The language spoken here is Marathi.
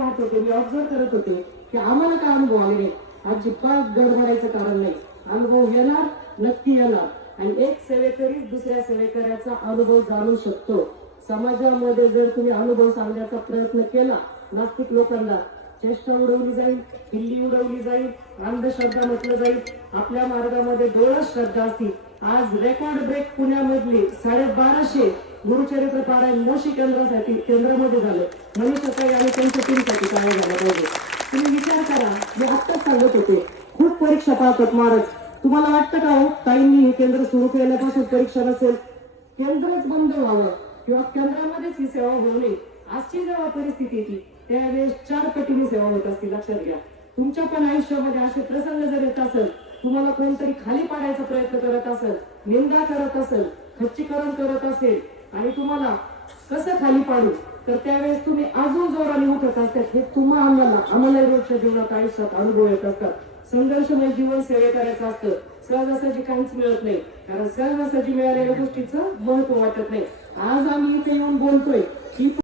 पाहत होते, मी ऑब्झर्व करत होते की आम्हाला काय अनुभव आले नाही. अजिबात गडबडायचं कारण नाही. अनुभव येणार, नक्की येणार. आणि एक सेवेकरी दुसऱ्या सेवेकऱ्याचा अनुभव जाणू शकतो. समाजामध्ये जर तुम्ही अनुभव सांगण्याचा प्रयत्न केला, नास्तिक लोकांना चेष्टा उडवली जाईल, किल्ली उडवली जाईल, अंधश्रद्धा म्हटलं जाईल. आपल्या मार्गामध्ये डोळस श्रद्धा असतील. आज रेकॉर्ड ब्रेक पुण्यामधली 1250 गुरुचरित्र पारायण मोशी केंद्रामध्ये झालं. मनीषा ताई आणि त्यांच्या टीमसाठी काय झालं पाहिजे. तुम्ही विचार करा. मी आत्ताच सांगत होते, खूप परीक्षा पाहतात महाराज. तुम्हाला वाटतं का हो ताईंनी हे केंद्र सुरू केल्यापासून परीक्षा नसेल? केंद्रच बंद व्हावं किंवा केंद्रामध्येच ही सेवा होऊ नये अशी जेव्हा परिस्थिती येते त्यावेळेस 4 पटीने सेवा होत असते. लक्षात घ्या. तुमच्या पण आयुष्यामध्ये असे प्रसंग जर येत असेल, तुम्हाला कोणतरी खाली पाडायचा प्रयत्न करत असेल, निंदा करत असेल, खच्चीकरण करत असेल आणि तुम्हाला कसं खाली पाडू, तर त्यावेळेस तुम्ही अजून जोराने उठत असतात. हे आम्हाला रोजच्या जीवनात आयुष्यात अनुभव येत असतात. संघर्षमय जीवन सेवे करायचं असतं. सहजासहजी काहीच मिळत नाही, कारण सहजासहजी मिळालेल्या गोष्टीचं महत्व वाटत नाही. आज आम्ही इथे येऊन बोलतोय ही